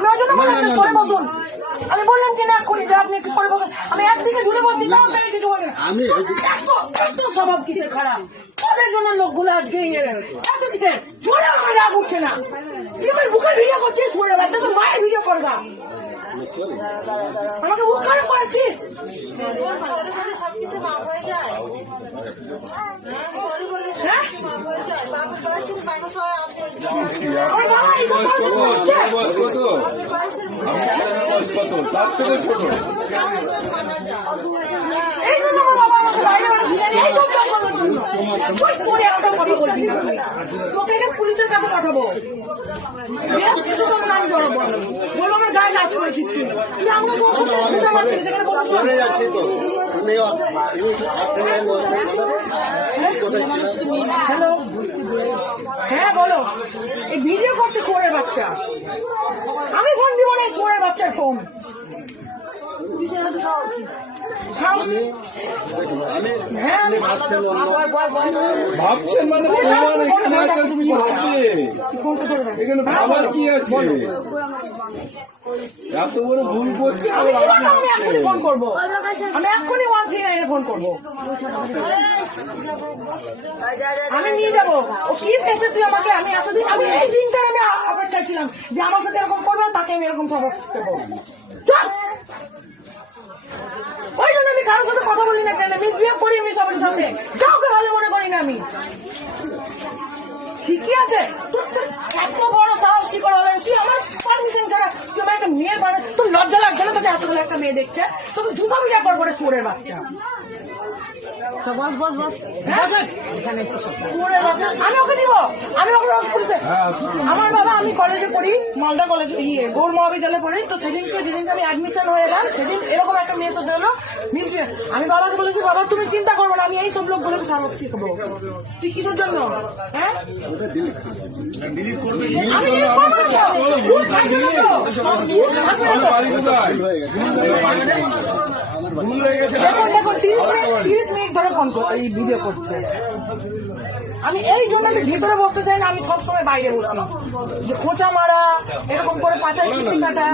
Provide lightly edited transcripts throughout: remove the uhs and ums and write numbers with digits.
আমি ওই জন্য বললাম সরে বসুন। আমি বললাম কি না এক্ষুনি যে আপনি একটু সরে বসুন। আমি একদিকে ঝুলে বসছি, তাও তাকে কিছু বলি না। এত স্বভাব কিসের খারাপ, তাদের জন্য লোকগুলো আজকে এত কিসের ঝুলে আমার রাগ উঠছে না। তুই আমার বুকের ভিডিও করছিস, সরে বাচ্চা তো মায়ের ভিডিও করবা, আমাকে বুক খারাপ করেছিস। তোকে পুলিশের কাছে পাঠাবো, নাম জড়াবো, বলো আমার গায়ে কাজ করেছিস তুই। হ্যালো, হ্যাঁ বলো। এই ভিডিও করছে সোরের বাচ্চা, আমি ফোন দিব না, সোরের বাচ্চার ফোন। ভাবছেন মানে এখানে ভাবার কি আছে? এত বড় ভুল করছে। আমি এখনই ফোন করবো, আমি এখনই 139 ফোন করবো, আমি নিয়ে যাবো। ও কি পেয়েছে তুই আমাকে? আমি এতদিন, আমি এই দিনটা আমি অপেক্ষা ছিলাম যে আমার সাথে এরকম করবে, তাকে আমি এরকম সবক দেবো। ওই জন্য আমি কারোর সাথে কথা বলি না, কেন মিসবিহেভ করি আমি সবার সাথে, কাউকে ভালো মনে করি না আমি। ঠিকই আছে, এত বড় সাহস কি করে হলেন তুই? আমার পারমিশন ছাড়া তুই আমার একটা মেয়ের বাড়ি, তোর লজ্জা লাগছে না? তোকে এতগুলো একটা মেয়ে দেখছে, তোকে জুতা বিটা করে চোরের বাচ্চা। আমি ওকে দিব, আমি ওকে পুলিশে। আমার বাবা, আমি কলেজে পড়ি, মালদা কলেজে, গৌর মহাবিদ্যালয়ে পড়ি। তো সেদিনকে যেদিনকে আমি অ্যাডমিশন হয়ে এলাম, সেদিন এরকম একটা মেয়ে তো হলো মিসবিহেভ। আমি বাবাকে বলেছি, বাবা তুমি চিন্তা করবো না, আমি এই সব লোকগুলোকে সাহস শিখবো। তুই কিসের জন্য? হ্যাঁ, আমি দেখো 30 মিনিট ধরে ফোন এই ভিডিও করছে। আমি এই জন্য আমি ভিতরে বসতে চাই না, আমি সবসময় বাইরে বসি, যে খোঁচা মারা, এরকম করে পাচাই চিঠি কাটা।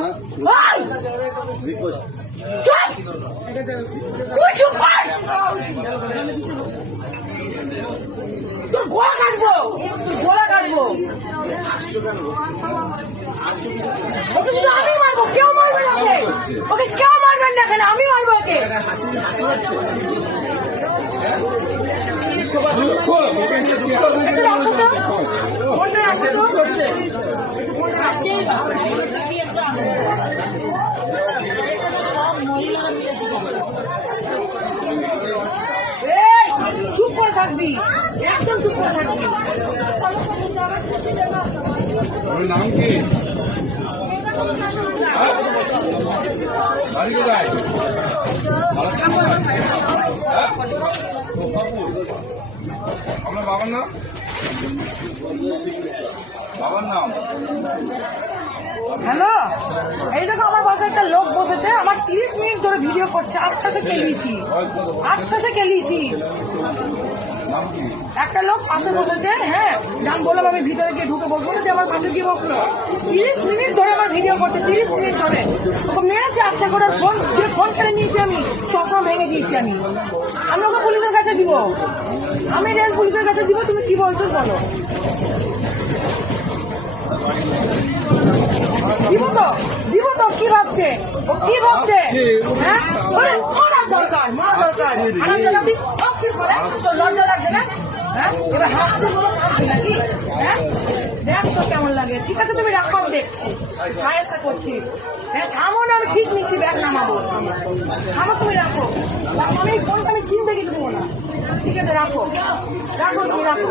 তোর গোলা কাটবো, তোর গোলা কাটবো। ওকে শুধু আমি মারবো, কেউ মারবে না ওকে, ওকে কেউ মারবেন না, এখানে আমি মারবো ওকে। চুপ করে থাকবি, একদম চুপ করে থাকবি। নাম কি? বাড়ি কোথায়? আপনার বাবার নাম? বাবার নাম? হ্যালো, এই দেখো আমার পাশে একটা লোক বসেছে, আমার 30 মিনিট ধরে ভিডিও করছে। আচ্ছা থেকে লিয়েছি, আচ্ছা থেকে লিয়েছি। একটা লোক পাশে বসেছে, হ্যাঁ নাম বললাম, আমি ভিতরে গিয়ে ঢুকে বসবো না, যে আমার পাশে গিয়ে বসলো। 30 মিনিট ধরে আমার ভিডিও করছে, 30 মিনিট ধরে ওকে মেরেছে। আচ্ছা করে ফোন কেড়ে নিয়েছি, আমি চশমা ভেঙে দিয়েছি। আমি ওকে পুলিশের কাছে দিব, আমি রেল পুলিশের কাছে দিব। তুমি কি বলছো বলো? দিব তো, কি ভাবছে ও, কি ভাবছে? হ্যাঁ, মারার দরকার, মারা দরকার। লজ্জা লাগছে না? হ্যাঁ, এবার হাসছে বলো নাকি? হ্যাঁ, দেখ তো কেমন লাগে। ঠিক আছে, তুমি রাখো, আমি দেখছি, সাহায্য করছি। হ্যাঁ, থামো না, আমি ঠিক নিচ্ছি, ব্যাগ নামাবো। থামো, তুমি রাখো, আমি ফোনটা আমি চিনতে গিয়ে দেবো না। ঠিক আছে, রাখো, রাখো, তুমি রাখো।